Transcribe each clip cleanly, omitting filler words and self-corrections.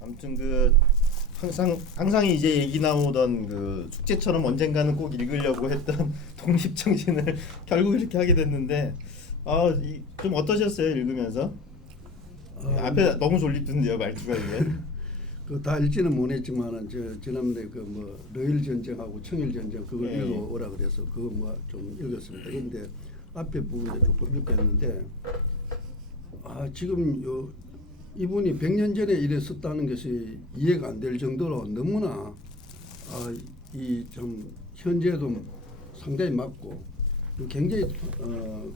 아무튼 항상 이제 얘기 나오던 그 숙제처럼 언젠가는 꼭 읽으려고 했던 독립 정신을 결국 이렇게 하게 됐는데 좀 어떠셨어요 읽으면서? 앞에 너무 졸리던데요 말투가 이게. 그 다 읽지는 못했지만은 지난번에 그 뭐 러일 전쟁하고 청일 전쟁 그거 예. 읽어오라 그래서 그거 뭐 좀 읽었습니다. 그런데 앞에 부분에 조금 읽겠는데 지금 이분이 100년 전에 이래 썼다는 것이 이해가 안 될 정도로 너무나 이 좀 현재도 상당히 맞고 굉장히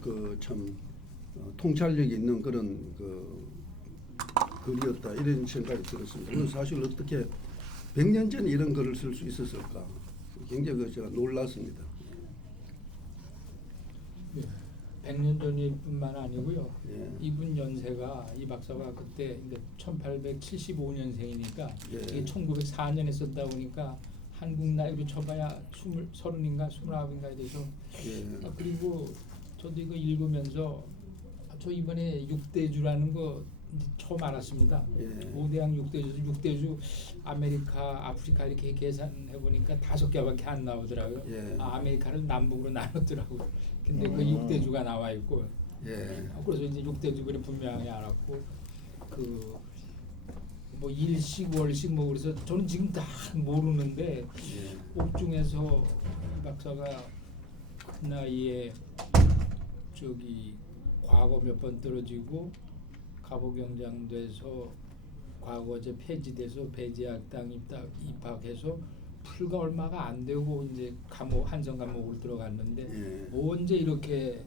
그 참 통찰력이 있는 그런 글이었다 이런 생각이 들었습니다. 그래서 사실 어떻게 100년 전에 이런 글을 쓸 수 있었을까 굉장히 제가 놀랐습니다. 100년 전일 뿐만 아니고요. 예. 이분 연세가 이 박사가 그때 1875년생이니까 예. 이게 1904년에 썼다 보니까 한국 나이로 쳐봐야 30인가 29인가 돼서 예. 그리고 저도 이거 읽으면서 저 이번에 6대주라는 거 처음 알았습니다. 예. 5대양 6대주 아메리카, 아프리카 이렇게 계산해 보니까 5개밖에 안 나오더라고요. 예. 아메리카를 남북으로 나눴더라고요. 근데 그 6대주가 나와 있고 예. 그래서 이제 6대주 그래 분명히 알았고 뭐 일식 월식 뭐 그래서 저는 지금 다 모르는데 예. 옥중에서 이 박사가 그 나이에 저기 과거 몇 번 떨어지고 갑오경장돼서 과거제 폐지돼서 배제학당 입학해서 불과 얼마가 안 되고 이제 한성 감옥을 들어갔는데 예. 언제 이렇게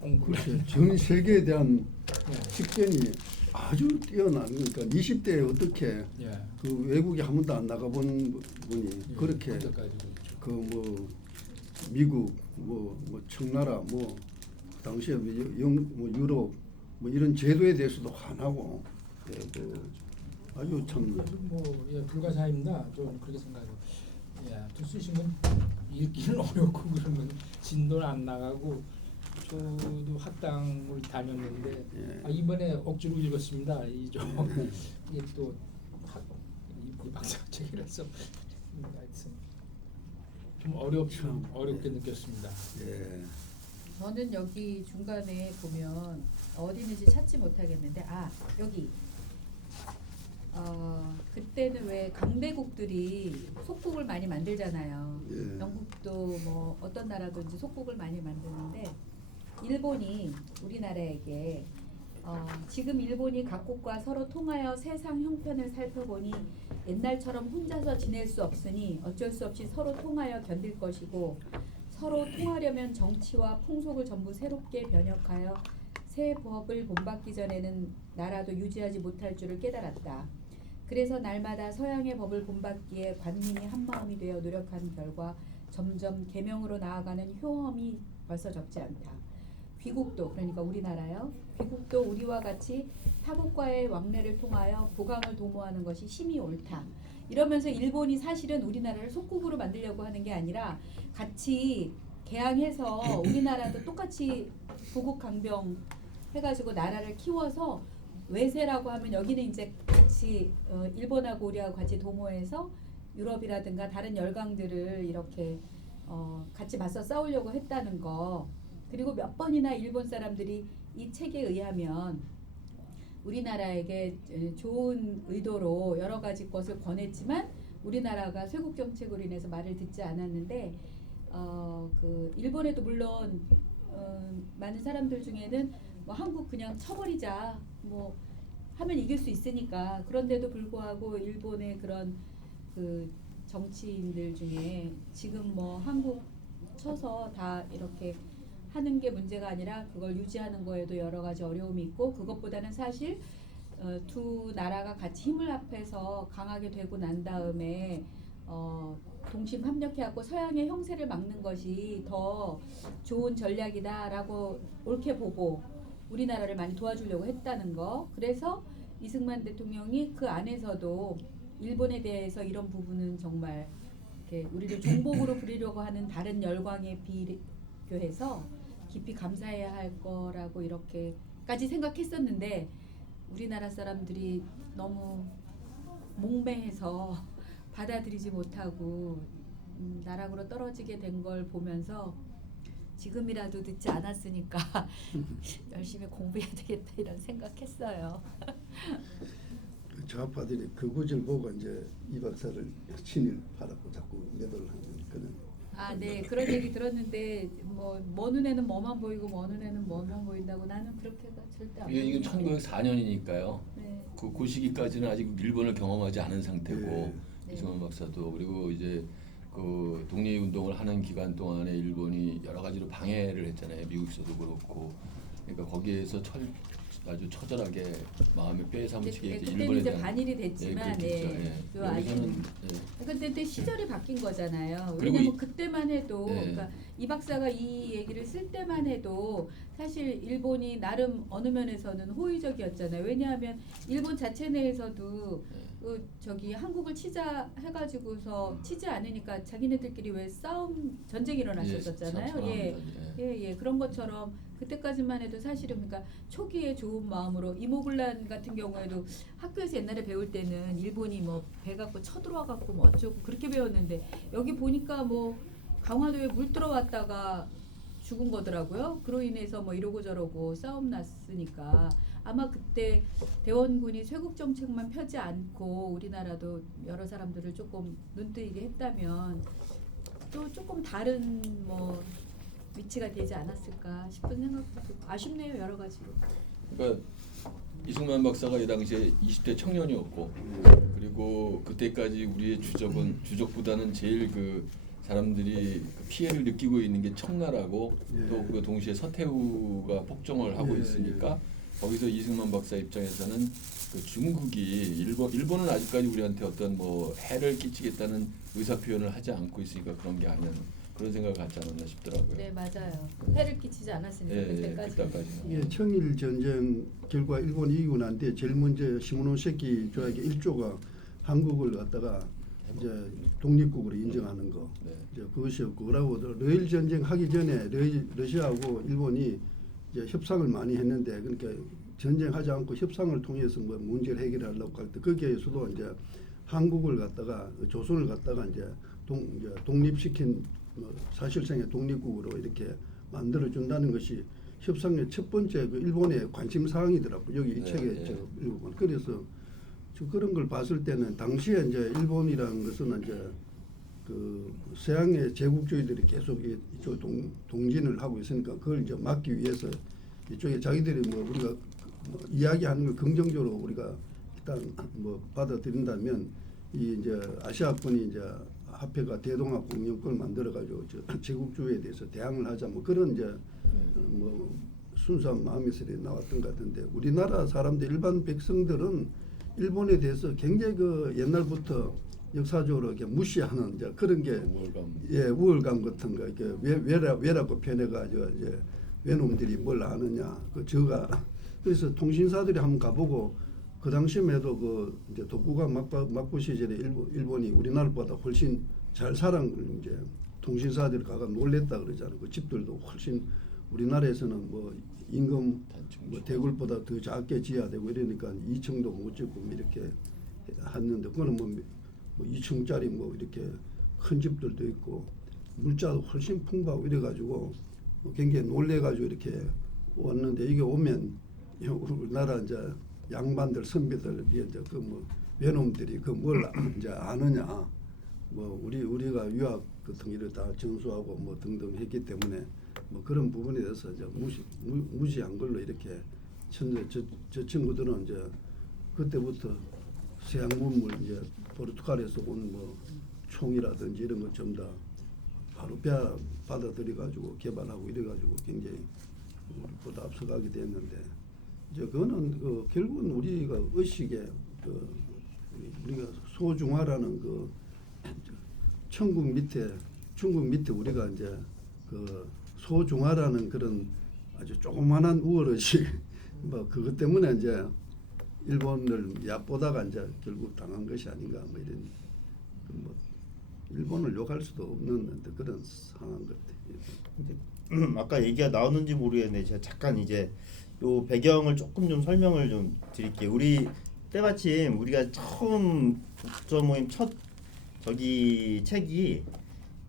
공부를 그렇죠. 전 세계에 대한 예. 식견이 아주 뛰어난 그러니까 20대에 어떻게 예. 그 외국에 한 번도 안 나가본 분이 예. 그렇게 언제까지 그렇죠. 그 뭐 미국 뭐 청나라 뭐 당시에 뭐 유럽 뭐 이런 제도에 대해서도 환하고 아주 참 불가사의입니다. 좀 그렇게 생각해요. 또 쓰시면 읽기는 어렵고 그러면 진도는 안 나가고 저도 학당을 다녔는데 예. 이번에 억지로 읽었습니다. 이게 또 이 박사 책이라서 하여튼 좀 어렵게 느꼈습니다. 예. 저는 여기 중간에 보면 어디 있는지 찾지 못하겠는데 여기 그때는 왜 강대국들이 속국을 많이 만들잖아요. 예. 영국도 뭐 어떤 나라도 이제 속국을 많이 만드는데 일본이 우리나라에게 지금 일본이 각국과 서로 통하여 세상 형편을 살펴보니 옛날처럼 혼자서 지낼 수 없으니 어쩔 수 없이 서로 통하여 견딜 것이고 서로 통하려면 정치와 풍속을 전부 새롭게 변혁하여 새 법을 본받기 전에는 나라도 유지하지 못할 줄을 깨달았다. 그래서 날마다 서양의 법을 본받기에 관민이 한마음이 되어 노력한 결과 점점 계명으로 나아가는 효험이 벌써 적지 않다. 귀국도 그러니까 우리나라요. 귀국도 우리와 같이 타국과의 왕래를 통하여 보강을 도모하는 것이 심히 옳다. 이러면서 일본이 사실은 우리나라를 속국으로 만들려고 하는 게 아니라 같이 개항해서 우리나라도 똑같이 부국 강병 해가지고 나라를 키워서 외세라고 하면 여기는 이제 같이 일본하고 우리하고 같이 도모해서 유럽이라든가 다른 열강들을 이렇게 같이 맞서 싸우려고 했다는 거. 그리고 몇 번이나 일본 사람들이 이 책에 의하면 우리나라에게 좋은 의도로 여러 가지 것을 권했지만 우리나라가 쇄국 정책으로 인해서 말을 듣지 않았는데 그 일본에도 물론 많은 사람들 중에는 뭐 한국 그냥 쳐버리자 뭐 하면 이길 수 있으니까 그런데도 불구하고 일본의 그런 그 정치인들 중에 지금 뭐 한국 쳐서 다 이렇게 하는 게 문제가 아니라 그걸 유지하는 거에도 여러 가지 어려움이 있고 그것보다는 사실 두 나라가 같이 힘을 합해서 강하게 되고 난 다음에 동심 협력해갖고 서양의 형세를 막는 것이 더 좋은 전략이다라고 옳게 보고 우리나라를 많이 도와주려고 했다는 거. 그래서 이승만 대통령이 그 안에서도 일본에 대해서 이런 부분은 정말 이렇게 우리를 종복으로 부리려고 하는 다른 열강에 비교해서 깊이 감사해야 할 거라고 이렇게까지 생각했었는데 우리나라 사람들이 너무 목매해서 받아들이지 못하고 나락으로 떨어지게 된 걸 보면서 지금이라도 늦지 않았으니까 열심히 공부해야 되겠다 이런 생각했어요. 좌파들이 그 구절 보고 이제 이 박사를 친일 바라고 자꾸 매도를 하는 그런. 아, 네. 그런 얘기 들었는데 뭐 눈에는 뭐만 보이고 뭐 눈에는 뭐만 보인다고 나는 그렇게가 절대 안 이게 보여요. 1904년이니까요. 네. 그 시기까지는 아직 일본을 경험하지 않은 상태고 네. 이승만 박사도 그리고 이제 그 독립운동을 하는 기간 동안에 일본이 여러 가지로 방해를 했잖아요. 미국에서도 그렇고. 그러니까 거기에서 아주 처절하게 마음에 뼈에 사무치게 이제 그때는 일본에 이제 대한 반일이 됐지만 예, 요 아직 여기서는 근데 시절이 바뀐 거잖아요. 그리고 왜냐면 그때만 해도 네. 그러니까 이 박사가 이 얘기를 쓸 때만 해도 사실 일본이 나름 어느 면에서는 호의적이었잖아요. 왜냐하면 일본 자체 내에서도 저기 한국을 치자 해가지고서 치지 않으니까 자기네들끼리 왜 전쟁이 일어났었잖아요. 예, 그런 것처럼 그때까지만 해도 사실은 그러니까 초기에 좋은 마음으로 이모군란 같은 경우에도 학교에서 옛날에 배울 때는 일본이 뭐 배 갖고 쳐들어와 갖고 뭐 어쩌고 그렇게 배웠는데 여기 보니까 뭐 강화도에 물 들어왔다가 죽은 거더라고요. 그로 인해서 뭐 이러고 저러고 싸움 났으니까 아마 그때 대원군이 쇄국 정책만 펴지 않고 우리나라도 여러 사람들을 조금 눈뜨이게 했다면 또 조금 다른 뭐 위치가 되지 않았을까 싶은 생각도 들고 아쉽네요 여러 가지로. 그러니까 이승만 박사가 이 당시에 20대 청년이었고 그리고 그때까지 우리의 주적보다는 제일 그 사람들이 그 피해를 느끼고 있는 게 청나라고 예. 또 그 동시에 서태후가 폭정을 하고 예, 있으니까 거기서 이승만 박사 입장에서는 그 중국이 일본은 아직까지 우리한테 어떤 뭐 해를 끼치겠다는 의사 표현을 하지 않고 있으니까 그런 게 아니야 그런 생각을 갖지 않았나 싶더라고요. 네 맞아요. 해를 끼치지 않았으니까 예, 그때까지. 그때까지는. 예, 청일 전쟁 결과 일본 이기고 난 뒤에 제일 먼저 시모노세키 조약의 1조가 한국을 갖다가 이제 독립국으로 인정하는 거. 네. 이제 그것이었고 그러고 러일 전쟁 하기 전에 러시아하고 일본이 이제 협상을 많이 했는데 그러니까 전쟁하지 않고 협상을 통해서 뭐 문제를 해결하려고 할 때 거기에서도 이제 한국을 갖다가 조선을 갖다가 이제 독립시킨 뭐 사실상의 독립국으로 이렇게 만들어 준다는 것이 협상의 첫 번째 그 일본의 관심 사항이더라고요. 여기 이 네, 책에 네. 저 읽어보면 그래서 저 그런 걸 봤을 때는 당시에 이제 일본이라는 것은 이제 그 서양의 제국주의들이 계속 이쪽 동진을 하고 있으니까 그걸 이제 막기 위해서 이쪽에 자기들이 뭐 우리가 뭐 이야기하는 걸 긍정적으로 우리가 일단 뭐 받아들인다면 이 이제 아시아권이 이제 합회가 대동학 공영권을 만들어 가지고 제국주의에 대해서 대항을 하자 뭐 그런 이제 뭐 순수한 마음에서 나왔던 것 같은데 우리나라 사람들 일반 백성들은 일본에 대해서 굉장히 그 옛날부터 역사적으로 이렇게 무시하는 이제 그런 게 우월감 같은 거 이렇게 왜라고 표현해가지고 이제 왜놈들이 뭘 아느냐 그 저가 그래서 통신사들이 한번 가보고 그 당시에도 그 이제 독국가 막부 시절에 일본이 우리나라보다 훨씬 잘 살은 걸 이제 통신사들이 가가 놀랬다 그러잖아요. 그 집들도 훨씬 우리나라에서는 뭐 임금 뭐 대굴보다 더 작게 지어야 되고 이러니까 2층도 못 짓고 뭐 이렇게 했는데 그거는 뭐 2층짜리 뭐 이렇게 큰 집들도 있고 물자도 훨씬 풍부하고 이래가지고 굉장히 놀래가지고 이렇게 왔는데 이게 오면 우리나라 이제 양반들 선비들 이제 그 뭐 외놈들이 그 뭘 이제 아느냐 뭐 우리가 유학 같은 일을 다 전수하고 뭐 등등 했기 때문에 뭐 그런 부분에 대해서 이제 무시한 걸로 이렇게 저 친구들은 이제 그때부터 서양 문물 이제 포르투갈에서 온 뭐 총이라든지 이런 것 전부 다 바로 받아들여 가지고 개발하고 이래 가지고 굉장히 우리보다 앞서가게 됐는데 이제 그거는 그 결국은 우리가 의식에 그 우리가 소중화라는 그 중국 밑에 우리가 이제 그 소중화라는 그런 아주 조그만한 우월의식 뭐 그것 때문에 이제 일본을 얕보다가 이제 결국 당한 것이 아닌가 뭐 이런 뭐 일본을 욕할 수도 없는 그런 상황 같아요. 아까 얘기가 나오는지 모르겠는데 제가 잠깐 이제 요 배경을 조금 좀 설명을 좀 드릴게요. 우리 때마침 우리가 처음 독서 모임 첫 저기 책이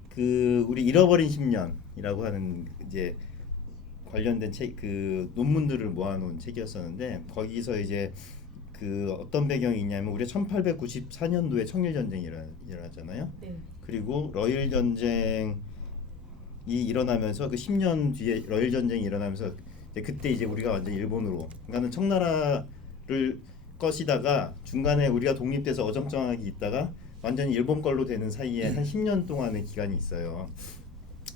그 우리 잃어버린 10년이라고 하는 이제 관련된 책 그 논문들을 모아놓은 책이었었는데 거기서 이제 그 어떤 배경이 있냐면 우리 1894년도에 청일 전쟁이 일어났잖아요. 네. 그리고 러일 전쟁이 일어나면서 그 10년 뒤에 러일 전쟁이 일어나면서 그때 이제 우리가 완전 일본으로 그러니까는 청나라를 것이다가 중간에 우리가 독립돼서 어정쩡하게 있다가 완전히 일본 걸로 되는 사이에 한 10년 동안의 기간이 있어요.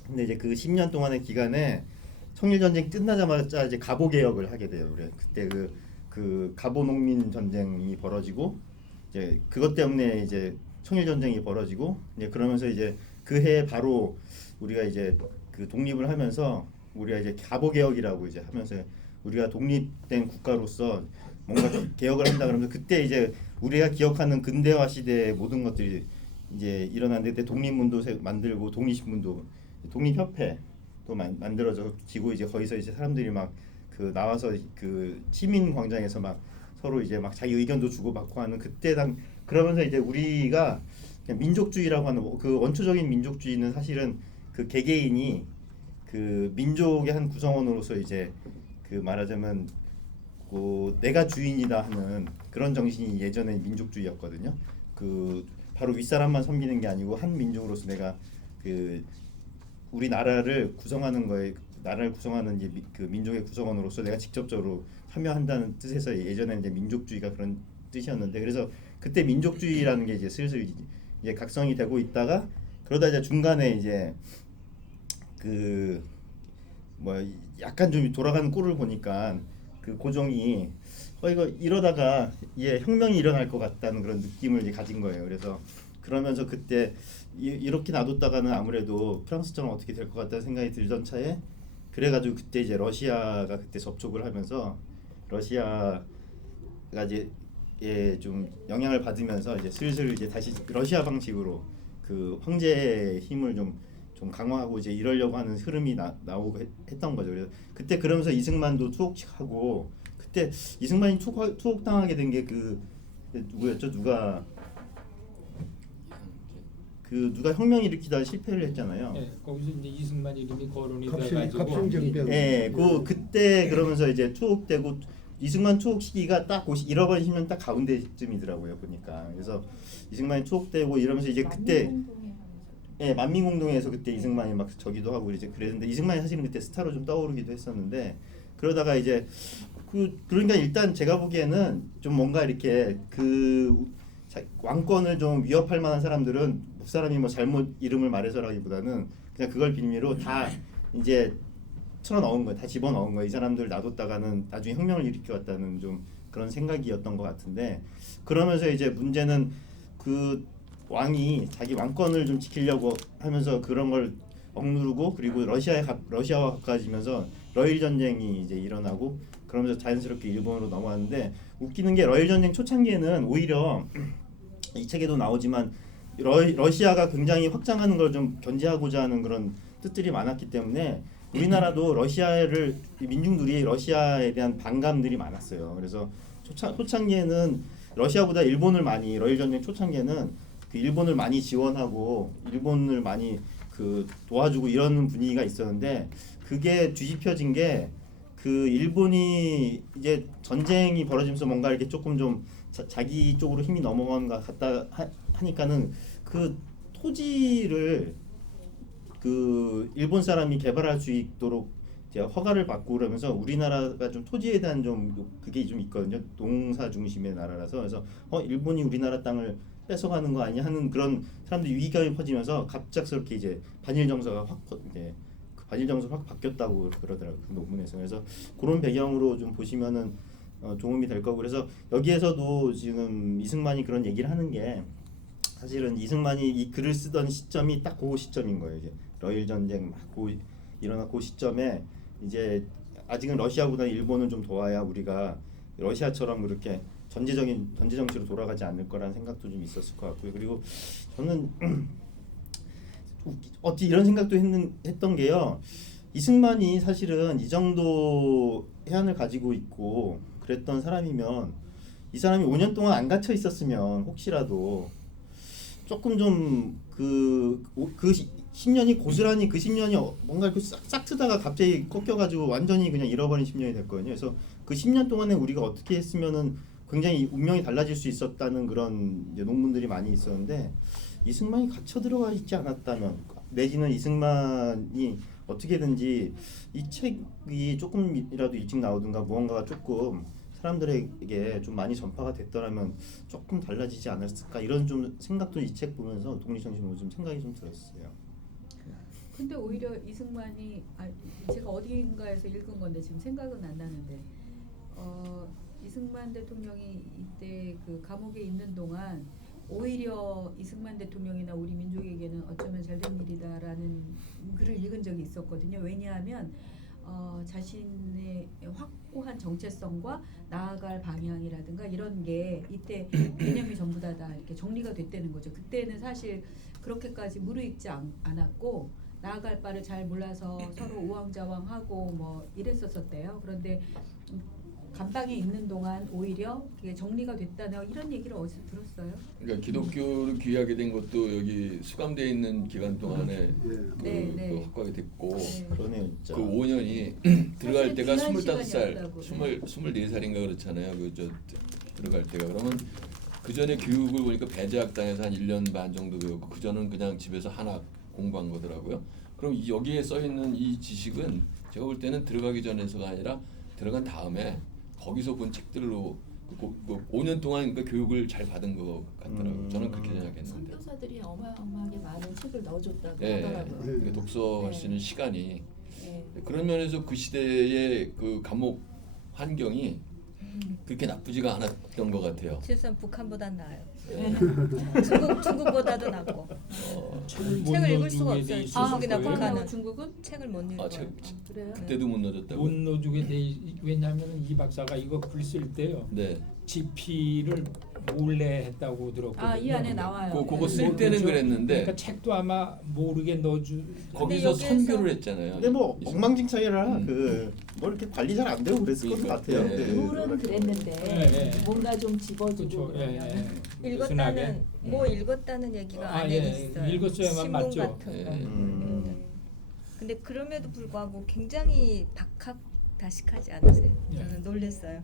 근데 이제 그 10년 동안의 기간에 청일 전쟁 끝나자마자 이제 갑오 개혁을 하게 돼요. 우리 그때 그 갑오 농민 전쟁이 벌어지고 이제 그것 때문에 이제 청일 전쟁이 벌어지고 이제 그러면서 이제 그 해 바로 우리가 이제 그 독립을 하면서 우리가 이제 갑오 개혁이라고 이제 하면서 우리가 독립된 국가로서 뭔가 개혁을 한다 그러면서 그때 이제 우리가 기억하는 근대화 시대의 모든 것들이 이제 일어났는데 그때 독립문도 만들고 독립신문도 독립협회도 만들어져 지고 이제 거기서 이제 사람들이 막 그 나와서 그 시민 광장에서 막 서로 이제 막 자기 의견도 주고받고 하는 그때 당 그러면서 이제 우리가 그냥 민족주의라고 하는 그 원초적인 민족주의는 사실은 그 개개인이 그 민족의 한 구성원으로서 이제 그 말하자면 그 내가 주인이다 하는 그런 정신이 예전에 민족주의였거든요. 그 바로 윗사람만 섬기는 게 아니고 한 민족으로서 내가 그 우리 나라를 구성하는 거에 나라를 구성하는 이제 그 민족의 구성원으로서 내가 직접적으로 참여한다는 뜻에서 예전에 이제 민족주의가 그런 뜻이었는데 그래서 그때 민족주의라는 게 이제 슬슬 이제 각성이 되고 있다가 그러다 이제 중간에 이제 그 뭐 약간 좀 돌아가는 꼴을 보니까 그 고종이 이거 이러다가 혁명이 일어날 것 같다는 그런 느낌을 이제 가진 거예요. 그래서 그러면서 그때 이렇게 놔뒀다가는 아무래도 프랑스처럼 어떻게 될 것 같다는 생각이 들던 차에 그래가지고 그때 이제 러시아가 그때 접촉을 하면서 러시아가 이제 좀 영향을 받으면서 이제 슬슬 이제 다시 러시아 방식으로 그 황제의 힘을 좀 강화하고 이제 이러려고 하는 흐름이 나오고 했던 거죠. 그래서 그때 그러면서 이승만도 투옥하고 그때 이승만이 투옥 당하게 된 게 그 누구였죠? 누가 혁명 일으키다 실패를 했잖아요. 네, 거기서 이제 이승만 이름이 거론이 갑신 돼가지고 정변. 예, 그때 그러면서 이제 투옥되고 이승만 투옥 시기가 딱 잃어버린 10년 딱 가운데쯤이더라고요 보니까. 그래서 이승만이 투옥되고 이러면서 이제 그때 만민공동회에서 그때 이승만이 막 저기도 하고 이제 그랬는데 이승만이 사실은 그때 스타로 좀 떠오르기도 했었는데 그러다가 이제 그러니까 일단 제가 보기에는 좀 뭔가 이렇게 왕권을 좀 위협할 만한 사람들은 사람이 뭐 잘못 이름을 말해서라기보다는 그냥 그걸 빌미로 다 이제 틀어넣은 거예요. 다 집어넣은 거예요. 이 사람들 놔뒀다가는 나중에 혁명을 일으켜왔다는 좀 그런 생각이었던 것 같은데 그러면서 이제 문제는 그 왕이 자기 왕권을 좀 지키려고 하면서 그런 걸 억누르고 그리고 러시아와 가까워지면서 러일 전쟁이 이제 일어나고 그러면서 자연스럽게 일본으로 넘어왔는데 웃기는 게 러일 전쟁 초창기에는 오히려 이 책에도 나오지만 러시아가 굉장히 확장하는 걸 좀 견제하고자 하는 그런 뜻들이 많았기 때문에 우리나라도 민중들이 러시아에 대한 반감들이 많았어요. 그래서 초창기에는 러시아보다 일본을 많이 러일 전쟁 초창기에는 그 일본을 많이 지원하고 일본을 많이 그 도와주고 이러는 분위기가 있었는데 그게 뒤집혀진 게 그 일본이 이제 전쟁이 벌어지면서 뭔가 이렇게 조금 좀 자기 쪽으로 힘이 넘어간 것 같다 하니까는 그 토지를 그 일본 사람이 개발할 수 있도록 이제 허가를 받고 그러면서 우리나라가 좀 토지에 대한 좀 그게 좀 있거든요. 농사 중심의 나라라서 그래서 일본이 우리나라 땅을 뺏어가는 거 아니야 하는 그런 사람들이 위기감이 퍼지면서 갑작스럽게 이제 반일 정서가 반일 정서가 확 바뀌었다고 그러더라고요. 그 논문에서. 그래서 그런 배경으로 좀 보시면은 도움이 될 거고 그래서 여기에서도 지금 이승만이 그런 얘기를 하는 게 사실은 이승만이 이 글을 쓰던 시점이 딱 그 시점인 거예요. 이제 러일 전쟁 막 일어나 그 시점에 이제 아직은 러시아보다 일본은 좀 도와야 우리가 러시아처럼 그렇게 전제 정치로 돌아가지 않을 거라는 생각도 좀 있었을 것 같고요. 그리고 저는 어찌 이런 생각도 했던 게요. 이승만이 사실은 이 정도 해안을 가지고 있고 그랬던 사람이면 이 사람이 5년 동안 안 갇혀 있었으면 혹시라도 조금 좀 그 10년이 고스란히 그 10년이 뭔가 이렇게 싹 트다가 갑자기 꺾여가지고 완전히 그냥 잃어버린 10년이 됐거든요. 그래서 그 10년 동안에 우리가 어떻게 했으면은 굉장히 운명이 달라질 수 있었다는 그런 이제 논문들이 많이 있었는데 이승만이 갇혀 들어가 있지 않았다면 내지는 이승만이 어떻게든지 이 책이 조금이라도 일찍 나오든가 무언가가 조금 사람들에게 좀 많이 전파가 됐더라면 조금 달라지지 않았을까 이런 좀 생각도 이 책 보면서 독립정신으로 좀 생각이 좀 들었어요. 근데 오히려 이승만이 제가 어딘가에서 읽은 건데 지금 생각은 안 나는데 이승만 대통령이 이때 그 감옥에 있는 동안 오히려 이승만 대통령이나 우리 민족에게는 어쩌면 잘된 일이다라는 글을 읽은 적이 있었거든요. 왜냐하면 자신의 확고한 정체성과 나아갈 방향이라든가 이런 게 이때 개념이 전부 다 이렇게 정리가 됐다는 거죠. 그때는 사실 그렇게까지 무르익지 않았고 나아갈 바를 잘 몰라서 서로 우왕좌왕하고 뭐 이랬었대요. 그런데 감방에 있는 동안 오히려 그게 정리가 됐다는 이런 얘기를 어디서 들었어요. 그러니까 기독교를 귀하게 된 것도 여기 수감되어 있는 기간 동안에 네. 확보가 됐고 그러네요, 진짜. 그 5년이 들어갈 사실 때가 귀한 25살, 시간이었다고. 24살인가 그렇잖아요. 들어갈 때가 그러면 그 전에 교육을 보니까 배제학당에서 한 1년 반 정도 배웠고 그 전은 그냥 집에서 한학 공부한 거더라고요. 그럼 여기에 써 있는 이 지식은 제가 볼 때는 들어가기 전에서가 아니라 들어간 다음에 거기서 본 책들로 5년 동안 그 교육을 잘 받은 것 같더라고요. 저는 그렇게 생각했는데. 선교사들이 어마어마하게 많은 책을 넣어줬다고 네, 하더라고요. 그러니까 독서할 수 있는 시간이 네. 그런 면에서 그 시대의 그 감옥 환경이 그렇게 나쁘지가 않았던 것 같아요. 실상 북한보단 나아요. 네. 중국보다도 낫고. 책을 못 책을 읽을 넣어주게 수가 돼 없어요. 있어서 중국이나 그래요? 북한은 중국은 책을 못 읽어요. 그래요? 그때도 못 넣어줬다고. 못 넣어주게 돼 왜냐하면 이 박사가 이거 글 쓸 때요 네. 집필을 몰래 했다고 들었거든요. 이 안에 나와요. 그거 쓸 때는 그랬는데 그러니까 책도 아마 모르게 넣어주. 거기서 여기에서- 선교를 했잖아요. 근데 뭐 이- 엉망진창이라 음. 뭐 이렇게 관리 잘 안 되고 그랬을 것 그러니까, 같아요. 네. 룰은 그랬는데 네. 뭔가 좀 집어주고 그렇죠. 예, 그러면 예. 읽었다는 뭐 읽었다는 얘기가 안에 있어요. 읽었어야만 신문 맞죠. 같은 예. 거. 근데 그럼에도 불구하고 굉장히 박학다식하지 않으세요? 저는 놀랐어요.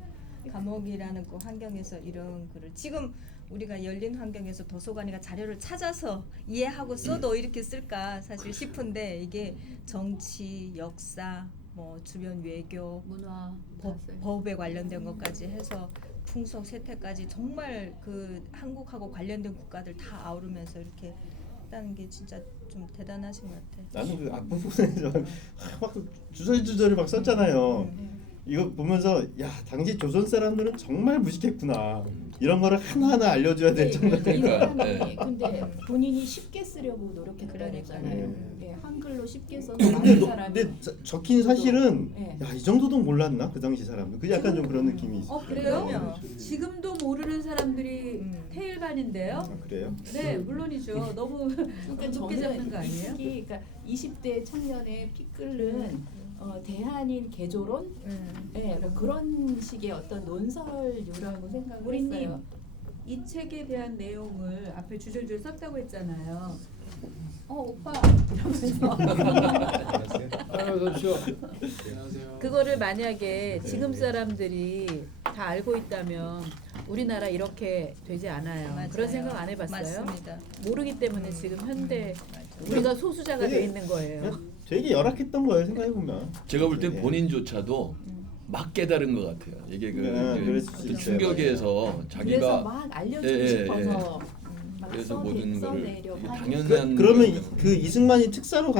감옥이라는 그 환경에서 이런 글을 지금 우리가 열린 환경에서 도서관이가 자료를 찾아서 이해하고 써도 이렇게 쓸까 사실 싶은데 이게 정치, 역사, 뭐 주변 외교, 문화 법에 관련된 것까지 해서 풍속 세태까지 정말 그 한국하고 관련된 국가들 다 아우르면서 이렇게 했다는 게 진짜 좀 대단하신 것 같아요. 나는 그 앞부분에 막 주저리 막 썼잖아요. 이거 보면서 야 당시 조선 사람들은 정말 무식했구나. 이런 거를 하나하나 알려줘야 될 정도. 이 그러니까, 사람이 근데 본인이 쉽게 쓰려고 노력했다고 그러니까요. 했잖아요. 네. 예, 한글로 쉽게 써서 근데, 많은 사람이 적힌 사실은 네. 야 이 정도도 몰랐나 그 당시 사람들. 그 약간 좀 그런 느낌이 있어. 그래요? 그럼요. 지금도 모르는 사람들이 태일반인데요. 아, 그래요? 네, 물론이죠. 너무 그러니까 높게 잡는 거 저는 이 아니에요? 책이 그러니까 20대 청년의 피 끓는 대한인 개조론 그러니까 그런 식의 어떤 논설류라고 생각을 우리님 했어요. 이 책에 대한 내용을 앞에 줄줄줄 썼다고 했잖아요. 오빠 이러면서 어서 안녕하세요. 그거를 만약에 지금 사람들이 다 알고 있다면 우리나라 이렇게 되지 않아요. 맞아요. 그런 생각 안 해봤어요? 맞습니다. 모르기 때문에 지금 현대 우리가 소수자가 돼 있는 거예요. 그냥 되게 열악했던 거예요 생각해 보면. 제가 볼 때 예. 본인조차도 막 깨달은 것 같아요. 이게 그 네, 그럴 수 이제 있어요. 충격에서 그래서 자기가 막 알려주고 예, 예, 싶어서 막 그래서 모든 거를 써내려고 이게 하는 당연한 그러면 거예요. 그 이승만이 특사로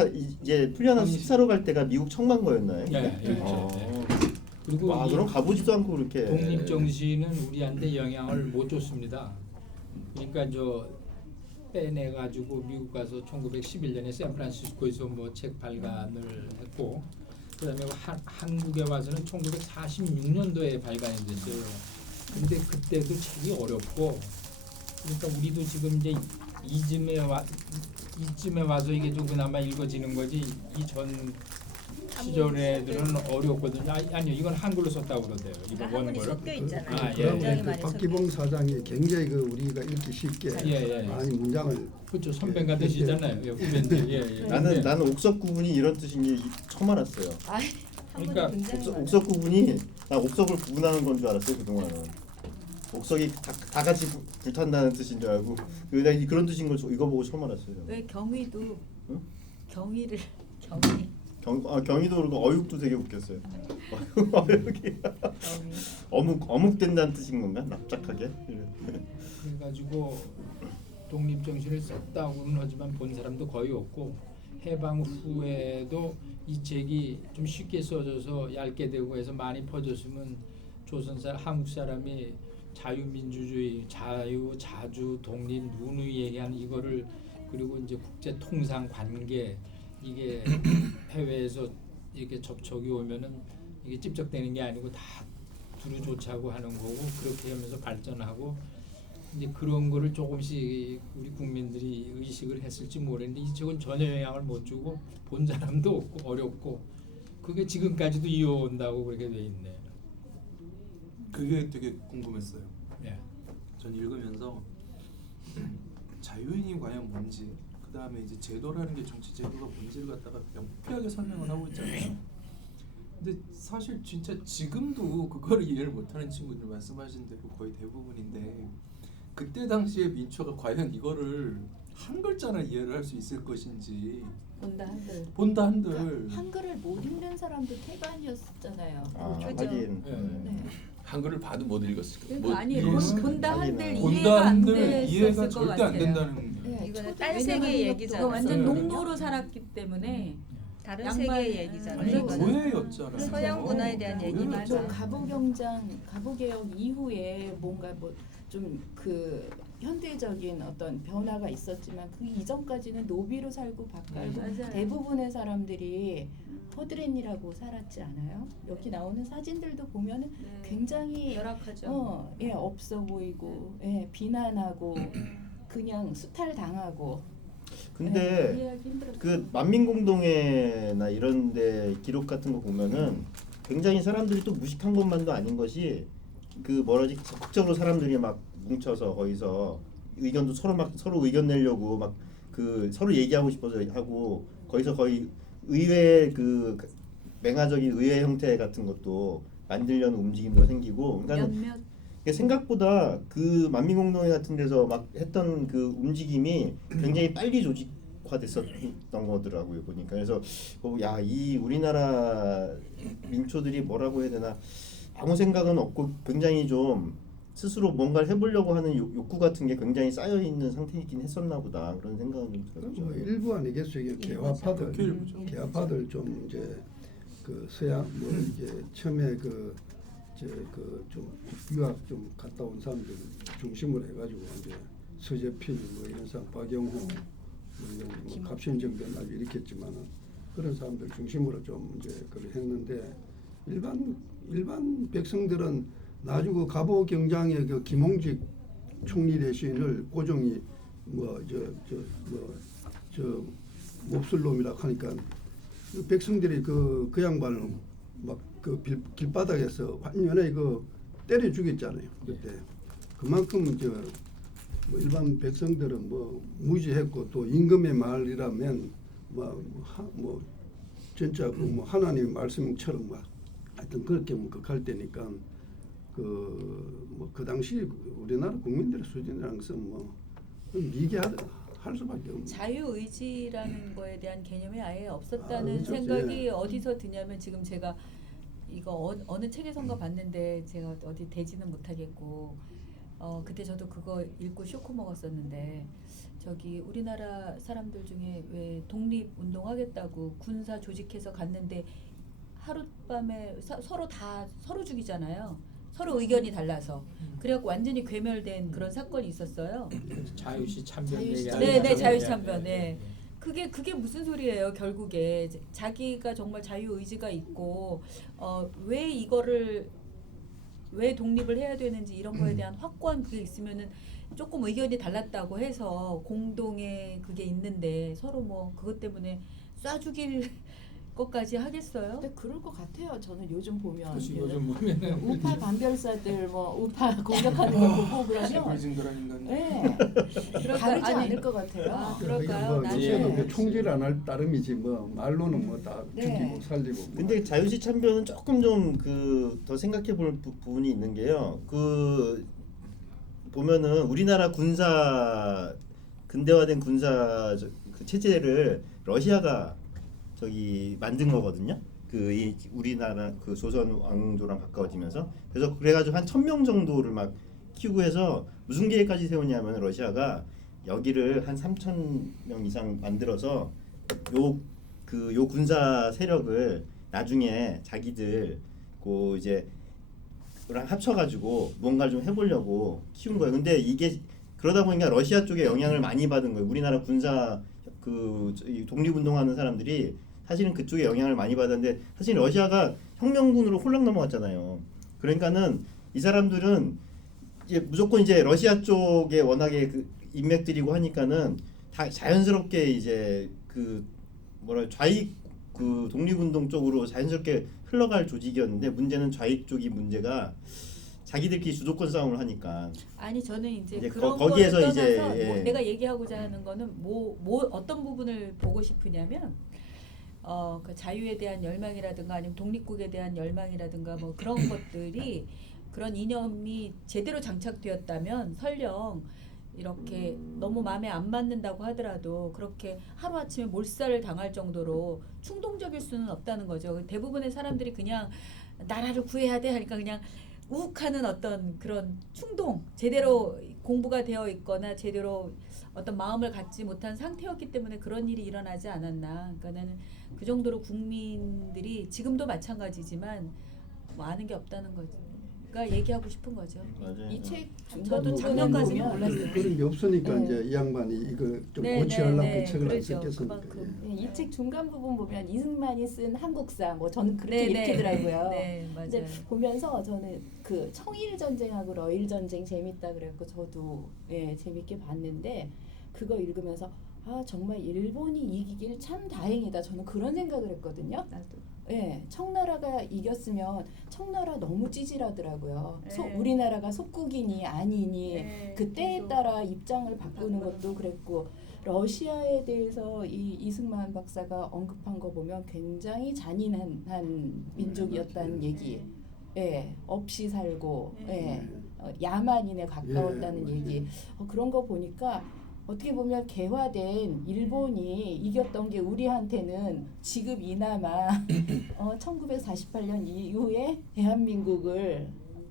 이제 풀려나서 특사로 갈 때가 미국 청만고였나요? 네, 예, 어. 그리고 와 이 그럼 가보지도 않고 그렇게. 독립 정신은 우리한테 영향을 못 줬습니다. 그러니까 빼내 가지고 미국 가서 1911년에 샌프란시스코에서 뭐 책 발간을 했고 그다음에 한국에 와서는 1946년도에 발간이 됐어요. 근데 그때도 책이 어렵고 그러니까 우리도 지금 이제 이쯤에 와서 이게 좀 그나마 읽어지는 거지 이 전 시절 애들은 어렵거든요. 아니요, 이건 한글로 썼다고 그러대요. 이거 그러니까 한글이 원고를. 섞여 있잖아요. 아, 예. 그러면 굉장히 그 많이 박기봉 사장이 굉장히 그 우리가 읽기 쉽게 예, 예. 많이 문장을 그렇죠. 선배가 되시잖아요. 예, 후배인데. 예, 예. 나는 옥석 구분이 이런 뜻인지 처음 알았어요. 한글이 그러니까 굉장히 많아요. 옥석 구분이 나 옥석을 구분하는 건 줄 알았어요 그동안은. 옥석이 다 같이 불탄다는 뜻인 줄 알고 나 그런 뜻인 걸 이거 보고 처음 알았어요. 왜 경위도 응? 경위를 경위 경희도 그렇고 어육도 되게 웃겼어요. 어육이 어묵 된다는 뜻인 건가? 납작하게. 그래가지고 독립 정신을 썼다고는 하지만 본 사람도 거의 없고 해방 후에도 이 책이 좀 쉽게 써져서 얇게 되고 해서 많이 퍼졌으면 한국 사람이 자유민주주의, 자주, 독립, 누누이 얘기하는 이거를 그리고 이제 국제 통상 관계 이게 해외에서 이렇게 접촉이 오면은 이게 찝적대는 게 아니고 다 두루 조차고 하는 거고 그렇게 하면서 발전하고 이제 그런 거를 조금씩 우리 국민들이 의식을 했을지 모르겠는데 이 책은 전혀 영향을 못 주고 본 사람도 없고 어렵고 그게 지금까지도 이어온다고 그렇게 돼 있네요. 그게 되게 궁금했어요. 예. 전 읽으면서 자유인이 과연 뭔지, 그 다음에 이제 제도라는 게 정치 제도가 뭔지를 갖다가 명쾌하게 설명을 하고 있잖아요. 근데 사실 진짜 지금도 그거를 이해를 못하는 친구들 말씀하신 대로 거의 대부분인데 그때 당시에 민초가 과연 이거를 한 글자나 이해를 할 수 있을 것인지 본다 한들 한글을 못 읽는 사람도 태반이었잖아요. 아, 그죠. 하긴. 네. 한글을 봐도 못 읽었을 거예요. 그러니까 아니 예. 본다 한들 본다 이해가 안 본다 한들 이해가 됐었을 것 절대 안 같아요. 된다는 네, 이거는 저도 딴 왜냐면 세계의 이거 얘기잖아요. 완전 네. 농노로 살았기 때문에 다른 양말- 세계의 얘기잖아요. 아니, 이거는. 고해였잖아요. 서양 문화에 대한 얘기니까. 맞아. 가부개혁 이후에 뭔가 뭐 좀 그 현대적인 어떤 변화가 있었지만 그 이전까지는 노비로 살고 밭갈고 맞아요. 대부분의 사람들이 포드렛이라고 살았지 않아요? 여기 나오는 사진들도 보면은 굉장히 열악하죠. 예, 없어 보이고 예, 비난하고 그냥 수탈당하고 근데 이해하기 힘들었어요. 그 만민공동회나 이런데 기록 같은 거 보면은 굉장히 사람들이 또 무식한 것만도 아닌 것이 그 뭐라지 적극적으로 사람들이 막 뭉쳐서 거기서 의견도 서로 의견 내려고 막 그 서로 얘기하고 싶어서 하고 거기서 거의 의회 그 맹아적인 의회 형태 같은 것도 만들려는 움직임도 생기고 그러니까 몇몇 생각보다 그 만민공동회 같은 데서 막 했던 그 움직임이 굉장히 빨리 조직화됐었던 거더라고요 보니까. 그래서 야, 이 우리나라 민초들이 뭐라고 해야 되나 아무 생각은 없고 굉장히 좀 스스로 뭔가를 해보려고 하는 욕구 같은 게 굉장히 쌓여 있는 상태이긴 했었나 보다 그런 생각은 좀 들었죠. 뭐 일부 아니겠어요. 이게 개화파들, 그게 일부죠. 개화파들 좀 이제 그 서양 뭐 이게 처음에 좀 유학 좀 갔다 온 사람들 중심으로 해가지고 이제 서재필 뭐 이런 사람 박영호 뭐 이런 뭐 갑신정변 아주 일으켰지만은 그런 사람들 중심으로 좀 이제 그걸 했는데 일반 백성들은 나중에 그 갑오경장의 그 김홍직 총리 대신을 고종이 몹쓸 놈이라 하니까 그 백성들이 그 양반을 막 그 길바닥에서 완전히 그 때려 죽였잖아요 그때. 그만큼 뭐 일반 백성들은 뭐 무지했고 또 임금의 말이라면 뭐 진짜 그 뭐 하나님 말씀처럼 막 하여튼 그렇게 뭐 극할 때니까 그 당시 우리나라 국민들의 수준이라는 것은 뭐 미개할 수밖에 없는. 자유의지라는 거에 대한 개념이 아예 없었다는 그렇죠. 생각이 예. 어디서 드냐면 지금 제가 이거 어느 책에선가 봤는데 제가 어디 대지는 못하겠고 그때 저도 그거 읽고 쇼크 먹었었는데 저기 우리나라 사람들 중에 왜 독립 운동하겠다고 군사 조직해서 갔는데 하룻밤에 서로 죽이잖아요. 서로 의견이 달라서 그래갖고 완전히 괴멸된 그런 사건이 있었어요. 자유시 참변 자유시 얘기하는 네, 거죠. 자유시 참변. 네. 그게 무슨 소리예요? 결국에 자기가 정말 자유 의지가 있고 왜 독립을 해야 되는지 이런 거에 대한 확고한 그게 있으면은 조금 의견이 달랐다고 해서 공동의 그게 있는데 서로 뭐 그것 때문에 쏴 죽일 것까지 하겠어요? 근데 그럴 것 같아요. 저는 요즘 보면 그렇지, 요즘 보면은 우파 반별사들 뭐 우파 공격하는 거 보고 그러면 재벌진들한 인간. 네. 다르지 아니, 않을 것 같아요. 아, 그럴까요? 뭐 나중에. 요새도 뭐 총질 안 할 따름이지 뭐 말로는 뭐 다 네. 죽이고 살리고. 뭐. 근데 자유시 참변은 조금 좀 그 더 생각해볼 부분이 있는 게요. 그 보면은 우리나라 군사 근대화된 군사 그 체제를 러시아가 저기 만든 거거든요. 그 이 우리나라 그 조선 왕조랑 가까워지면서 그래서 그래가지고 한 1,000명 정도를 막 키우고 해서 무슨 계획까지 세우냐면 러시아가 여기를 한 3,000명 이상 만들어서 요 군사 세력을 나중에 자기들 그 이제 랑 합쳐가지고 뭔가를 좀 해보려고 키운 거예요. 근데 이게 그러다 보니까 러시아 쪽에 영향을 많이 받은 거예요. 우리나라 군사 그 독립운동하는 사람들이 사실은 그쪽에 영향을 많이 받았는데 사실 러시아가 혁명군으로 홀랑 넘어갔잖아요. 그러니까는 이 사람들은 이제 무조건 이제 러시아 쪽에 워낙에 그 인맥들이고 하니까는 다 자연스럽게 이제 그 뭐라 좌익 그 독립운동 쪽으로 자연스럽게 흘러갈 조직이었는데 문제는 좌익 쪽이 문제가 자기들끼리 주도권 싸움을 하니까 아니 저는 이제 이제 그런 거기에서 거를 이제, 떠나서 예. 내가 얘기하고자 하는 거는 뭐 어떤 부분을 보고 싶으냐면 그 자유에 대한 열망이라든가 아니면 독립국에 대한 열망이라든가 뭐 그런 것들이 그런 이념이 제대로 장착되었다면 설령 이렇게 너무 마음에 안 맞는다고 하더라도 그렇게 하루아침에 몰살을 당할 정도로 충동적일 수는 없다는 거죠. 대부분의 사람들이 그냥 나라를 구해야 돼 하니까 그냥 우욱하는 어떤 그런 충동, 제대로 공부가 되어 있거나 제대로 어떤 마음을 갖지 못한 상태였기 때문에 그런 일이 일어나지 않았나. 그러니까 나는 그 정도로 국민들이 지금도 마찬가지지만 뭐 아는 게 없다는 거지. 그러니까 얘기하고 싶은 거죠. 맞아요. 이 책 저도 작년까지는 몰랐어요. 그런 게 없으니까 네. 이제 이 양반이 이거 좀 네, 고치하려고 네, 네. 이 책을 안 그렇죠. 썼겠습니까? 그만큼. 예. 이 책 중간 부분 보면 이승만이 쓴 한국사 뭐 저는 그렇게 네, 네. 읽히더라고요. 네, 이제 맞아요. 보면서 저는 그 청일 전쟁하고 러일 전쟁 재밌다 그래갖고 저도 재밌게 봤는데 그거 읽으면서 아 정말 일본이 이기길 참 다행이다. 저는 그런 생각을 했거든요. 나도. 청나라가 이겼으면 청나라 너무 찌질하더라고요. 네. 우리나라가 속국이니 아니니 네, 그때에 계속 따라 입장을 바꾸는 것도 그랬고 러시아에 대해서 이 이승만 박사가 언급한 거 보면 굉장히 잔인한 민족이었다는 얘기. 없이 살고 야만인에 가까웠다는 예, 얘기. 그런 거 보니까 어떻게 보면 개화된 일본이 이겼던 게 우리한테는 지금 이나마 1948년 이후에 대한민국을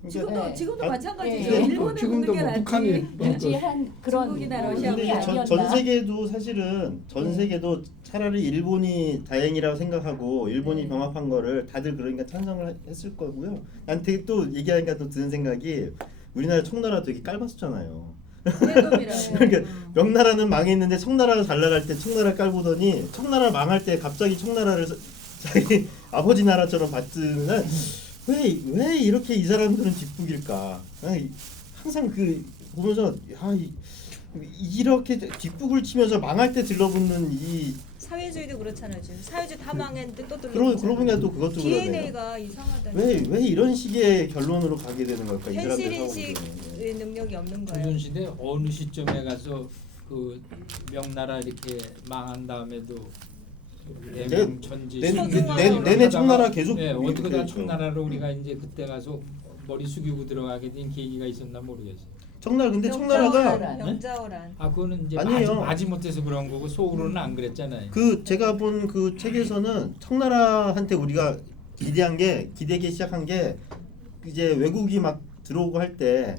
지금도 네. 마찬가지죠. 네. 일본에 지금도 붙는 게 뭐 낫지. 북한이 유지한 그런 중국이나 근데 러시아가 이제 힘이 전 아니었나. 세계도 사실은 전 세계도 차라리 일본이 다행이라고 생각하고 일본이 병합한 거를 다들 그러니까 찬성을 했을 거고요. 난 되게 또 얘기하니까 또 드는 생각이 우리나라 청나라 되게 깔봤었잖아요. 그러니까 명나라는 망했는데 청나라가 잘 나갈 때 청나라 깔보더니 청나라 망할 때 갑자기 청나라를 자기 아버지 나라처럼 받드는 왜 이렇게 이 사람들은 뒷북일까? 항상 그 보면서 이렇게 뒷북을 치면서 망할 때 들러붙는 이 사회주의도 그렇잖아요. 지금 사회주의 다 망했는데 또 그러고 보니까 또 그것도 그러네요. DNA가 이상하다니. 왜 이런 식의 결론으로 가게 되는 걸까? 이 사람들 현실 사고는. 인식의 능력이 없는 거예요. 조선시대 어느 시점에 가서 그 명나라 이렇게 망한 다음에도 대명천지 내내 청나라 계속 어떻게 다 했죠. 청나라로 우리가 이제 그때 가서 머리 숙이고 들어가게 된 계기가 있었나 모르겠어요. 청나라 근데 청나라가 영자호란. 아 그거는 이제 아니에요. 마지못해서 그런 거고 속으로는 안 그랬잖아요. 그 제가 본 그 책에서는 청나라한테 우리가 기대기 시작한 게 이제 외국이 막 들어오고 할 때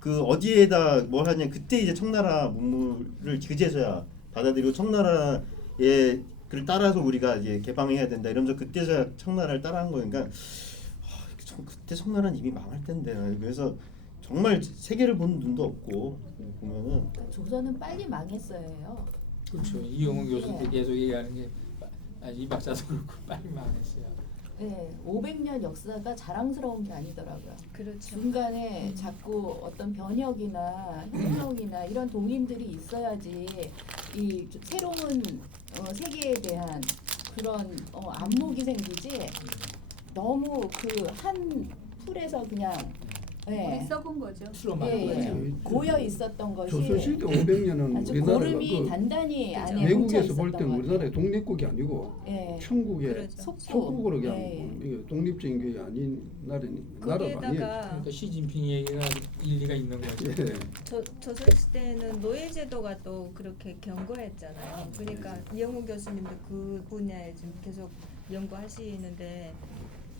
그 어디에다 뭘 하냐 그때 이제 청나라 문물을 그제서야 받아들이고 청나라의 글 따라서 우리가 이제 개방해야 된다 이러면서 그때서야 청나라를 따라한 거예요. 그러니까 그때 청나라는 이미 망할 텐데 그래서 정말 세계를 보는 눈도 없고 보면은 조선은 빨리 망했어요. 그렇죠. 이용훈 교수도 계속 얘기하는 게 이 박사도 그렇고 빨리 망했어요. 500년 역사가 자랑스러운 게 아니더라고요. 그렇죠. 중간에 자꾸 어떤 변혁이나 혁명이나 이런 동인들이 있어야지 이 새로운 세계에 대한 그런 안목이 생기지 너무 그 한 풀에서 그냥 우리 예, 썩은 거죠. 수로 예, 말하는 예. 거죠. 고여 있었던 것이 조선시대 500년은 아주 우리나라가 고름이 단단히 그죠. 안에 묻혀 외국에서 있었던 볼 때는 것 우리나라의 같아요. 독립국이 아니고 예. 천국의 그렇죠. 속국으로 그냥 예. 이게 독립적인 게 아닌 나라가 아니에요. 거기에다가 그러니까 시진핑 얘기가 일리가 있는 거죠. 예. 조선시대에는 노예제도가 또 그렇게 견고했잖아요. 그러니까 이영훈 교수님도 그 분야에 지금 계속 연구하시는데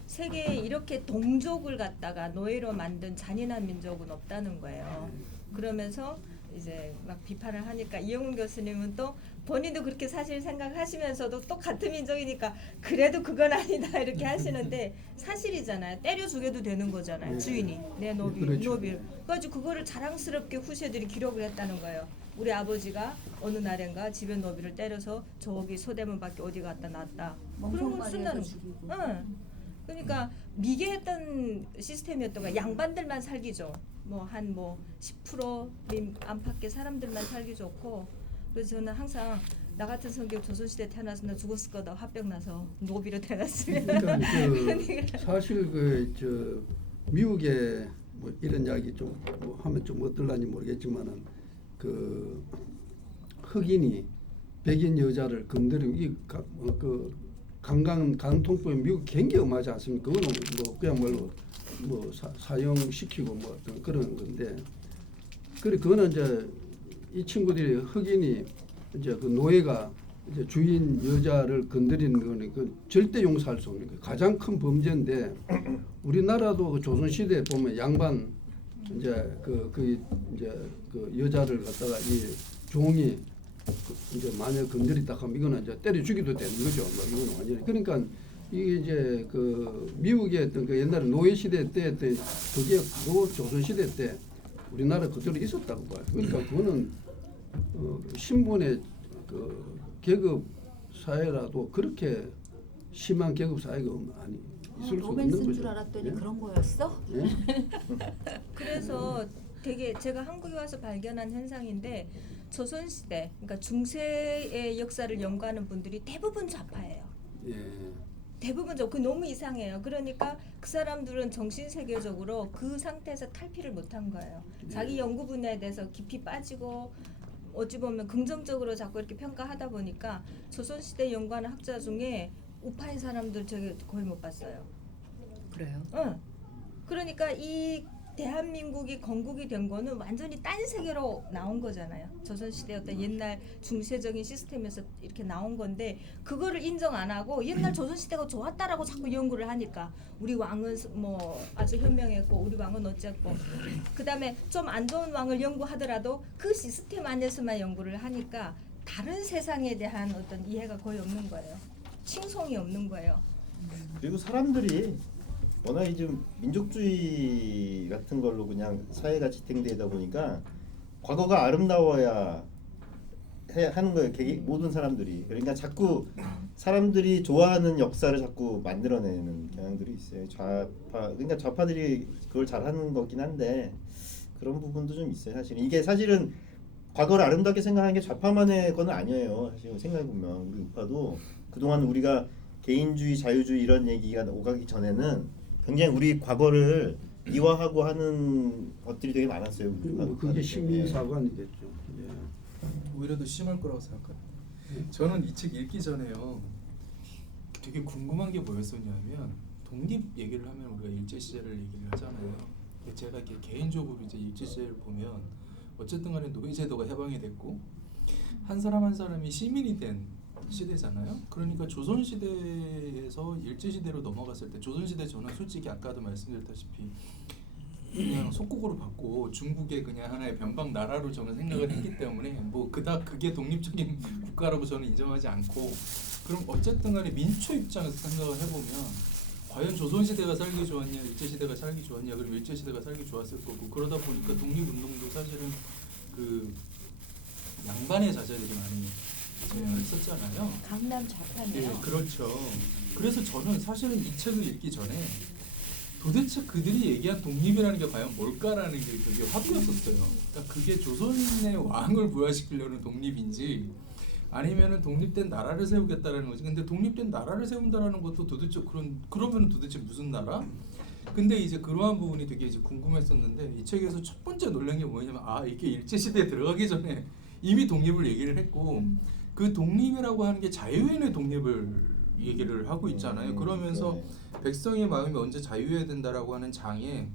세계에 이렇게 동족을 갖다가 노예로 만든 잔인한 민족은 없다는 거예요. 그러면서 이제 막 비판을 하니까 이영훈 교수님은 또 본인도 그렇게 사실 생각하시면서도 또 같은 민족이니까 그래도 그건 아니다 이렇게 하시는데 사실이잖아요. 때려 죽여도 되는 거잖아요. 네. 주인이 내 노비 그렇죠. 노비를. 그래가지고 그거를 자랑스럽게 후세들이 기록을 했다는 거예요. 우리 아버지가 어느 날인가 집에 노비를 때려서 저기 소대문 밖에 어디 갔다 놨다. 그런 걸 쓴다는 거. 죽이고. 응. 그러니까 미개했던 시스템이었던 거야. 양반들만 살기 좋. 한 10% 안팎의 사람들만 살기 좋고. 그래서 저는 항상 나 같은 성격 조선시대 태어나서 나 죽었을 거다. 화병 나서 노비로 태어났으면. 그러니까 사실 미국의 뭐 이런 이야기 좀 뭐 하면 좀 어떨란지 모르겠지만은 그 흑인이 백인 여자를 건드리고 강통법에 미국 굉장히 엄하지 않습니까? 그거는 뭐 그야말로 뭐 사형시키고 뭐 어떤 그런 건데, 그거는 이제 이 친구들이 흑인이 이제 그 노예가 이제 주인 여자를 건드리는 거는 그 절대 용서할 수 없는 거예요. 가장 큰 범죄인데 우리나라도 그 조선 시대에 보면 양반 이제 그 여자를 갖다가 이 종이 이제 만약 건드렸다 하면 이거는 이제 때려 죽이도 되는 거죠. 뭐 이거는 완전히. 그러니까 이게 이제 그 미국의 어떤 그 옛날에 노예 시대 때 그게 바로 조선 시대 때 우리나라 그대로 있었다고 봐요. 그러니까 그거는 신분의 그 계급 사회라도 그렇게 심한 계급 사회가 아니 있을 수 없는 로맨스인 거죠. 줄 알았더니 예? 그런 거였어? 예? 그래서 되게 제가 한국에 와서 발견한 현상인데 조선시대, 그러니까 중세의 역사를 연구하는 분들이 대부분 좌파예요. 예. 대부분 그 너무 이상해요. 그러니까 그 사람들은 정신 세계적으로 그 상태에서 탈피를 못한 거예요. 자기 연구 분야에 대해서 깊이 빠지고 어찌 보면 긍정적으로 자꾸 이렇게 평가하다 보니까 조선시대 연구하는 학자 중에 우파인 사람들 저기 거의 못 봤어요. 그래요? 응. 그러니까 이 대한민국이 건국이 된 거는 완전히 딴 세계로 나온 거잖아요. 조선시대 어떤 옛날 중세적인 시스템에서 이렇게 나온 건데 그거를 인정 안 하고 옛날 조선시대가 좋았다라고 자꾸 연구를 하니까 우리 왕은 뭐 아주 현명했고 우리 왕은 어쨌고 그다음에 좀 안 좋은 왕을 연구하더라도 그 시스템 안에서만 연구를 하니까 다른 세상에 대한 어떤 이해가 거의 없는 거예요. 칭송이 없는 거예요. 그리고 사람들이 워낙 좀 민족주의 같은 걸로 그냥 사회가 지탱되다 보니까 과거가 아름다워야 하는 거예요. 모든 사람들이. 그러니까 자꾸 사람들이 좋아하는 역사를 자꾸 만들어내는 경향들이 있어요. 그러니까 좌파들이 그걸 잘하는 거긴 한데 그런 부분도 좀 있어요. 사실 이게 사실은 과거를 아름답게 생각하는 게 좌파만의 건 아니에요. 사실 생각해 보면 우리 우파도 그동안 우리가 개인주의, 자유주의 이런 얘기가 오가기 전에는 굉장히 우리 과거를 미화하고 하는 것들이 되게 많았어요. 그게 시민사관이겠죠. 예. 오히려 더 심할 거라고 생각합니다. 저는 이 책 읽기 전에요. 되게 궁금한 게 뭐였었냐면 독립 얘기를 하면 우리가 일제 시대를 얘기를 하잖아요. 제가 이렇게 개인적으로 이제 일제 시대를 보면 어쨌든 간에 노예 제도가 해방이 됐고 한 사람 한 사람이 시민이 된 시대잖아요. 그러니까 조선 시대에서 일제 시대로 넘어갔을 때 조선 시대 저는 솔직히 아까도 말씀드렸다시피 그냥 속국으로 받고 중국의 그냥 하나의 변방 나라로 저는 생각을 했기 때문에 뭐 그닥 그게 독립적인 국가라고 저는 인정하지 않고 그럼 어쨌든 간에 민초 입장에서 생각을 해보면 과연 조선 시대가 살기 좋았냐 일제 시대가 살기 좋았냐 그럼 일제 시대가 살기 좋았을 거고 그러다 보니까 독립운동도 사실은 그 양반의 자제들이 많이 했었잖아요. 강남 좌파네요. 예, 그렇죠. 그래서 저는 사실은 이 책을 읽기 전에 도대체 그들이 얘기한 독립이라는 게 과연 뭘까라는 게 되게 화두였었어요. 그러니까 그게 조선의 왕을 부활시키려는 독립인지 아니면은 독립된 나라를 세우겠다라는 거지. 근데 독립된 나라를 세운다라는 것도 도대체 그러면 도대체 무슨 나라? 근데 이제 그러한 부분이 되게 이제 궁금했었는데 이 책에서 첫 번째 놀란 게 뭐냐면 이게 일제 시대에 들어가기 전에 이미 독립을 얘기를 했고 그 독립이라고 하는 게 자유인의 독립을 얘기를 하고 있잖아요. 그러면서 백성의 마음이 언제 자유해야 된다라고 하는 장에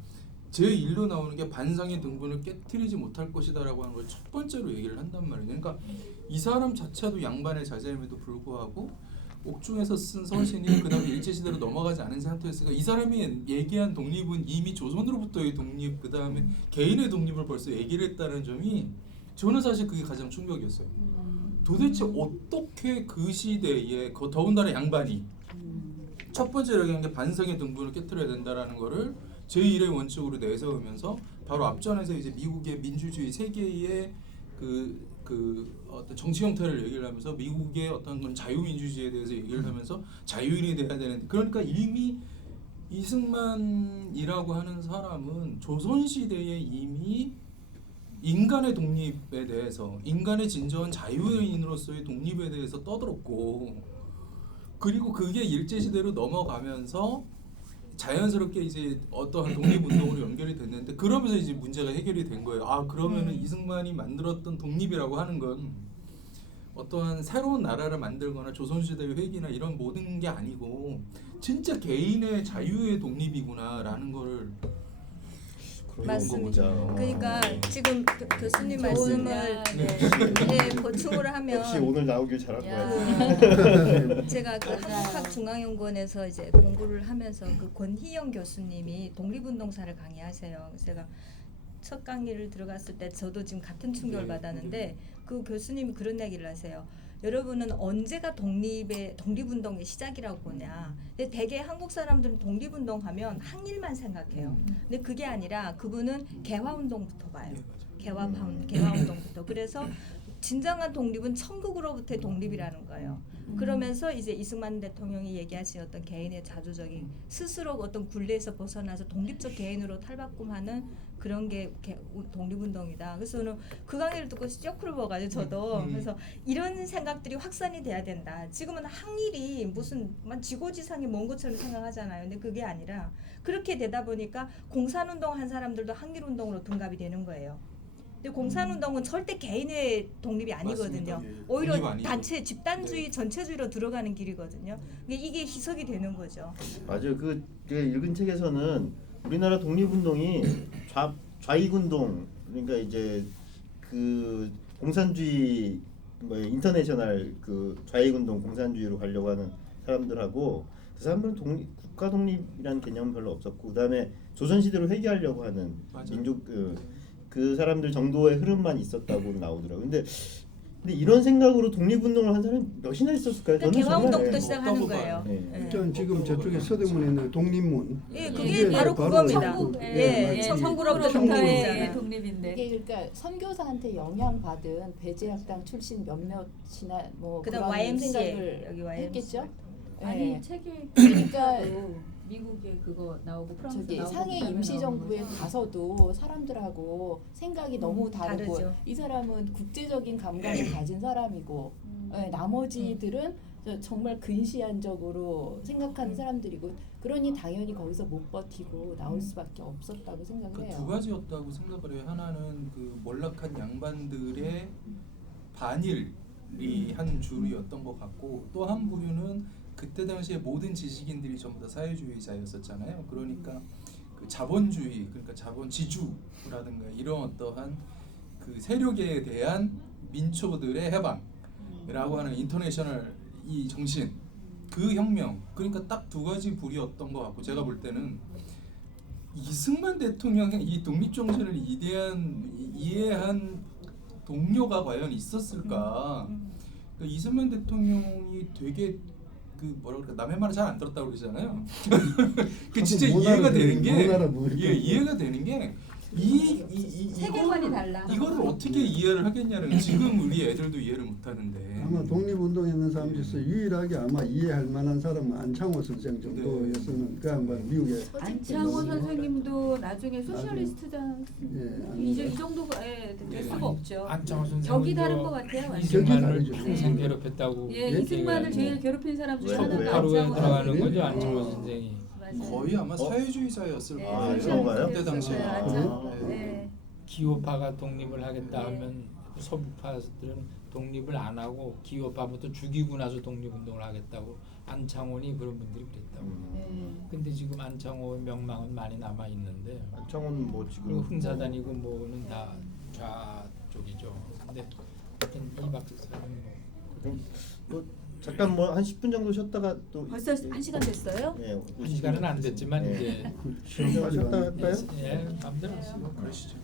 제1로 나오는 게 반상의 등분을 깨트리지 못할 것이다라고 하는 걸 첫 번째로 얘기를 한단 말이에요. 그러니까 이 사람 자체도 양반의 자제임에도 불구하고 옥중에서 쓴 서신이 그다음에 일제시대로 넘어가지 않은 상태였으니까 이 사람이 얘기한 독립은 이미 조선으로부터의 독립 그다음에 개인의 독립을 벌써 얘기를 했다는 점이 저는 사실 그게 가장 충격이었어요. 도대체 어떻게 그 시대에 더군다나 양반이 첫 번째로 얘기한 게 반성의 등분을 깨트려야 된다라는 거를 제1의 원칙으로 내세우면서 바로 앞전에서 이제 미국의 민주주의 세계의 그 어떤 정치 형태를 얘기를 하면서 미국의 어떤 그런 자유민주주의에 대해서 얘기를 하면서 자유인이 돼야 되는 그러니까 이미 이승만이라고 하는 사람은 조선 시대에 이미 인간의 독립에 대해서 인간의 진정한 자유인으로서의 독립에 대해서 떠들었고 그리고 그게 일제시대로 넘어가면서 자연스럽게 이제 어떠한 독립운동으로 연결이 됐는데 그러면서 이제 문제가 해결이 된 거예요. 그러면은 이승만이 만들었던 독립이라고 하는 건 어떠한 새로운 나라를 만들거나 조선시대의 회귀나 이런 모든 게 아니고 진짜 개인의 자유의 독립이구나라는 거를 맞습니다. 그러니까 지금 교수님 좋은 말씀을 네. 보충을 하면 역시 오늘 나오길 잘한 거야. 제가 그 한국학중앙연구원에서 이제 공부를 하면서 그 권희영 교수님이 독립운동사를 강의하세요. 그래서 제가 첫 강의를 들어갔을 때 저도 지금 같은 충격을 받았는데 그 교수님이 그런 얘기를 하세요. 여러분은 언제가 독립운동의 시작이라고 보냐. 근데 대개 한국 사람들은 독립운동하면 항일만 생각해요. 근데 그게 아니라 그분은 개화운동부터 봐요. 개화운동부터. 그래서 진정한 독립은 천국으로부터의 독립이라는 거예요. 그러면서 이제 이승만 대통령이 얘기하신 어떤 개인의 자주적인 스스로 어떤 굴레에서 벗어나서 독립적 개인으로 탈바꿈하는 그런 게 독립운동이다. 그래서 저는 그 강의를 듣고 쇼크를 먹어가지고 저도 그래서 이런 생각들이 확산이 돼야 된다. 지금은 항일이 무슨 지고지상이 먼 것처럼 생각하잖아요. 근데 그게 아니라 그렇게 되다 보니까 공산운동 한 사람들도 항일운동으로 둔갑이 되는 거예요. 근데 공산운동은 절대 개인의 독립이 아니거든요. 맞습니다. 예. 오히려 단체 집단주의 전체주의로 들어가는 길이거든요. 이게 희석이 되는 거죠. 맞아요. 그 읽은 책에서는 우리나라 독립운동이 좌익운동 그러니까 이제 그 공산주의 인터내셔널 그 좌익운동 공산주의로 가려고 하는 사람들하고 그 사람들은 국가 독립이라는 개념은 별로 없었고 그다음에 조선시대로 회귀하려고 하는 맞아요. 민족 그 사람들 정도의 흐름만 있었다고 나오더라고요. 근데 이런 생각으로 독립운동을 한 사람이 몇이나 있었을까요? 그러니까 저는 개화운동부터 정말, 시작하는 거예요. 일단 지금 저쪽에 서대문에 있는 독립문 예, 이게 그게 바로 그겁니다. 천국, 천국으로부터 천국으로부터의 독립이잖아요. 독립인데. 이게 그러니까 선교사한테 영향받은 배제학당 출신 몇몇이나 뭐 그다음 그런 YMCA 생각을 여기 YMCA. 했겠죠. 아니 예. 책에 그러니까 미국에 그거 나오고 프랑스 저기 나오고 상해 그다음에 임시정부에 나오는 거죠. 가서도 사람들하고 생각이 너무 다르고 다르죠. 이 사람은 국제적인 감각을 가진 사람이고 예, 나머지들은 정말 근시안적으로 생각하는 사람들이고 그러니 당연히 거기서 못 버티고 나올 수밖에 없었다고 생각을 해요. 두 가지였다고 생각을 해요. 하나는 그 몰락한 양반들의 반일이 한 주류였던 것 같고 또 한 부류는 그때 당시에 모든 지식인들이 전부 다 사회주의자였었잖아요. 그러니까 그 자본주의, 그러니까 자본지주라든가 이런 어떠한 그 세력에 대한 민초들의 해방이라고 하는 인터내셔널 이 정신, 그 혁명, 그러니까 딱 두 가지 부류였던 것 같고 제가 볼 때는 이승만 대통령의 이 독립 정신을 이해한 동료가 과연 있었을까? 그러니까 이승만 대통령이 되게 그 뭐라 그럴까 남의 말을 잘 안 들었다고 그러잖아요. 그 진짜 이해가 되는 게 이해가 되는 게 이 세계관이 달라. 이거를 어떻게 이해를 하겠냐는 지금 우리 애들도 이해를 못 하는데. 아마 독립운동했는 사람 중에서 유일하게 아마 이해할 만한 사람은 안창호 선생 정도였으면 그 양반 미국에 안창호 선생님도 나중에 소셜리스트장 예, 이 정도에 될 수가 없죠. 안창호 선생님 적이 다른 것 같아요. 완전히. 이승만을 적이 평생 다르죠. 괴롭혔다고. 예, 이승만을 제일 괴롭힌 사람 중에 왜? 하나가 서북하루에 안창호 들어가는 선생님. 거죠 네. 안창호 네. 선생이. 맞아요. 거의 아마 사회주의자였을 네, 거예요. 안창호가요? 그때 당시에. 네, 안창호. 네. 네. 기호파가 독립을 하겠다 네. 하면 서북파들은 독립을 안 하고 기호파부터 죽이고 나서 독립운동을 하겠다고 안창호니 그런 분들이 그랬다고. 네. 근데 지금 안창호의 명망은 많이 남아 있는데 안창호는 뭐 지금 그리고 흥사단이고 뭐는 다 좌쪽이죠. 근데 하여튼 이 박사는 또 잠깐 뭐 한 10분 정도 쉬었다가 또 벌써 1시간 됐어요? 예, 한 시간은 안 됐지만 예. 이제 시험 빨리 쉬었다 가는 할까요? 예, 마음대로 하시고 그러시죠.